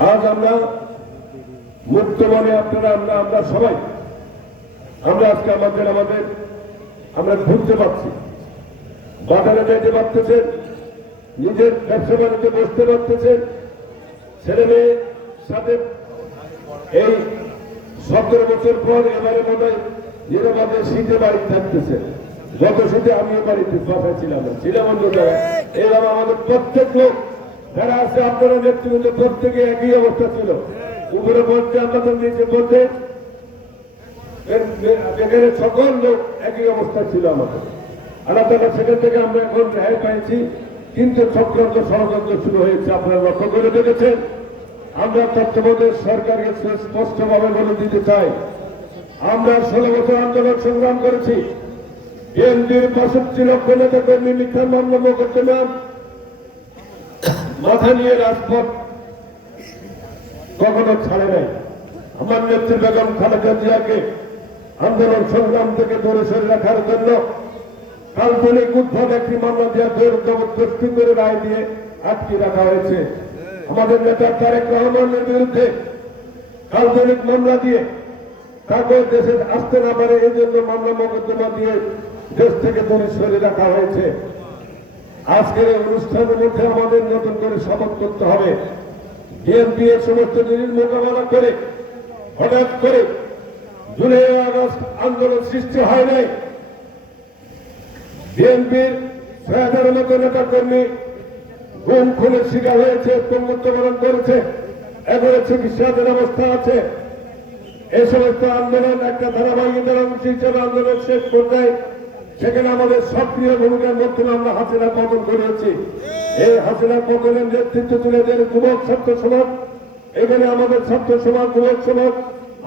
আজ আমরা মুক্ত মনে আপনারা, আমরা আমরা সবাই, আমরা আজকে আমাদের আমাদের, আমরা ঘুরতে পারছি। বাজারে যাইতে পারতেছেন, নিজের ব্যবসা বাণিজ্যে বসতে পারতেছেন, ছেলে মেয়ের সাথে এই সতেরো বছর পর এবারে মনে হয় নিরাপদে শীতে বাড়িতে থাকতেছে গত শীতে আমিও বাড়িতে বাসায় ছিলাম ছিলাম অন্য জায়গায় আমাদের প্রত্যেক লোক যারা আছে আপনারা নেতৃবৃন্দ, প্রত্যেকে একই অবস্থা ছিল। উপরে বলতে আমাদের নিচে বলতে এখানে সকল লোক একই অবস্থা ছিল আমাদের। আল্লাহ তালা সেখান থেকে আমরা এখন রেহাই পাইছি, কিন্তু চক্রান্ত ষড়যন্ত্র শুরু হয়েছে, আপনারা লক্ষ্য করে দেখেছেন। আমরা তত্ত্বাবধায়ক সরকারকে স্পষ্টভাবে বলে দিতে চাই, আমরা ষোলো বছর আন্দোলন সংগ্রাম করেছি। বিএনপির পঁয়ষট্টি লক্ষ নেতা কর্মী মিথ্যা মামলা মোকদ্দমা মাথা নিয়ে রাজপথ কখনো ছাড়ে নাই। আমার নেত্রী বেগম খালেদা জিয়াকে আন্দোলন সংগ্রাম থেকে দূরে সরে রাখার জন্য কাল্পনিক উদ্ভব একটি মামলা দিয়ে জোর জবরদস্তি করে রায় দিয়ে আটকে রাখা হয়েছে। আমাদের নেতা তারেক রহমানের বিরুদ্ধে কাল্পনিক মামলা দিয়ে তাকে দেশে আসতে না পারে এই জন্য মামলা মোকদ্দমা দিয়ে দেশ থেকে দূরে সরে রাখা হয়েছে। আজকের এই অনুষ্ঠানের মধ্যে আমাদের নতুন করে শপথ করতে হবে। বিএনপি এর সমস্ত জিনিস মোকাবেলা করে, হঠাৎ করে জুলাই আগস্ট আন্দোলন সৃষ্টি হয় নাই। বিএনপির ছয় হাজারের মতো নেতা কর্মী গুম, খুনের শিকার হয়েছে মৃত্যুবরণ করেছে এবারে চিকিৎসাধীন অবস্থা আছে। এই সমস্ত আন্দোলন একটা ধারাবাহিকতার অংশ হিসেবে আন্দোলন শেষ পর্যায়ে সেখানে আমাদের সক্রিয় ভূমিকার মাধ্যমে আমরা হাসিনা পতন করেছি এই হাসিনা পতনের নেতৃত্ব তুলে দেন যুবক ছাত্র সমাজ। এখানে আমাদের ছাত্র সমাজ, যুবক সমাজ,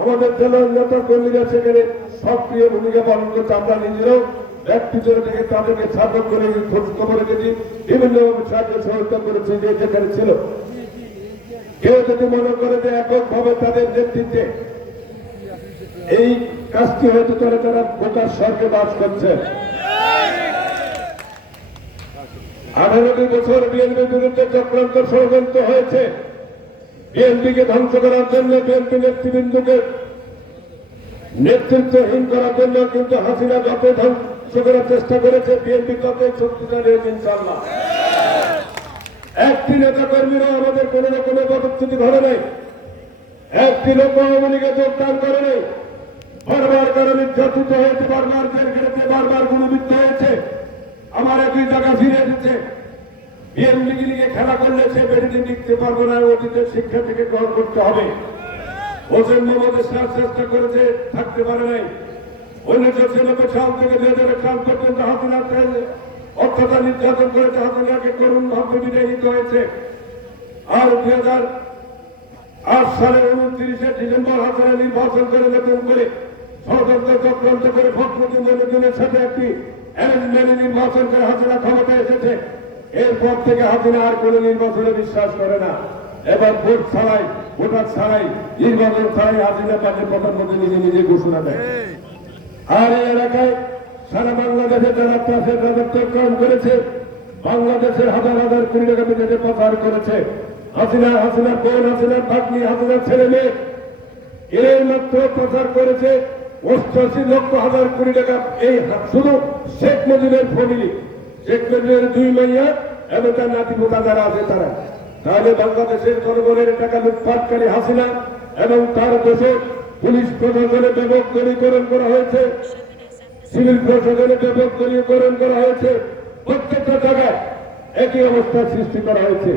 আমাদের জেলার নেতা কর্মীরা সেখানে সক্রিয় ভূমিকা পালন করছে। আমরা নিজেরাও ব্যক্তিত্ব থেকে তাদেরকে সাহায্য করে খোঁজ খবর রেখেছি। বিভিন্নভাবে সাহায্য সহযোগিতা করেছি যে যেখানে ছিল। কেউ যদি মনে করে যে এককভাবে তাদের নেতৃত্বে এই কাজটি হয়তো তারা তারা গোটা স্বর্গে বাস করছে। আঠারোটি বছর বিএনপির বিরুদ্ধে চক্রান্ত ষড়যন্ত্র হয়েছে। বিএনপিকে ধ্বংস করার জন্য বিএনপি নেতৃবৃন্দকে নেতৃত্বহীন করার জন্য কিন্তু হাসিনা যত ধ্বংস করার চেষ্টা করেছে বিএনপি ততই শক্তিশালী হয়েছে ইনশাল্লাহ একটি নেতা কর্মীরা আমাদের কোন রকমের পদচ্যুতি ঘটে নাই একটি লোক আওয়ামী লীগে যোগদান করে নাই বারবার কারণ নির্যাতিত হয়েছে, বারবার জেল খেটেছে, বারবার গুণবিদ্ধ হয়েছে। আমার একই জায়গা ফিরে এসেছে বিএনপি লিগে খেলা করলে সে বেরিয়ে নিতে পারবে না, অতীতের শিক্ষা থেকে গ্রহণ করতে হবে। হোসেন মোহাম্মদ ইসলাম চেষ্টা করেছে, থাকতে পারে নাই। উনিশশো ছিয়ানব্বই সাল থেকে দুই হাজার সাল পর্যন্ত হাসিনা অত্যাচার নির্যাতন করেছে হাসিনাকে করুণ ভাবে বিদায় নিতে হয়েছে। আর দুই হাজার আট সালের উনত্রিশে ডিসেম্বর হাসিনা নির্বাচন করে নতুন করে ষড়যন্ত্র চক্রান্ত করে মনুদ্দিনের সাথে একটি অ্যারেঞ্জমেন্ট নির্বাচন করে হাসিনা ক্ষমতায় এসেছে, এরপর থেকে হাসিনা আর কোন নির্বাচনে বিশ্বাস করে না। এবার ভোট ছাড়াই, ভোটার ছাড়াই, নির্বাচন ছাড়াই হাসিনা তাদের প্রধানমন্ত্রী নিজে নিজে ঘোষণা দেয়। আর এই এলাকায় সারা বাংলাদেশে যারা করেছে, বাংলাদেশের হাজার হাজার কোটি টাকা বিদেশে প্রচার করেছে, হাসিনা হাসিনা বোন, হাসিনার ভাগ্নি, হাসিনার ছেলে মেয়ে এর মাত্র প্রচার করেছে অষ্টাশি লক্ষ হাজার কোটি টাকা এই শুধু শেখ মুজিবের ফ্যামিলি শেখ মুজিবের দুই মাইয়া এবং তার নাতি পোতা যারা আছে তারা। তাহলে বাংলাদেশের জনগণের টাকা লুটপাটকারী হাসিনা এবং তার দেশে পুলিশ প্রশাসনে ব্যাপক দলীকরণ করা হয়েছে। সিভিল প্রশাসনে ব্যাপক দলীয়করণ করা হয়েছে। প্রত্যেকটা জায়গায় একই অবস্থা সৃষ্টি করা হয়েছে।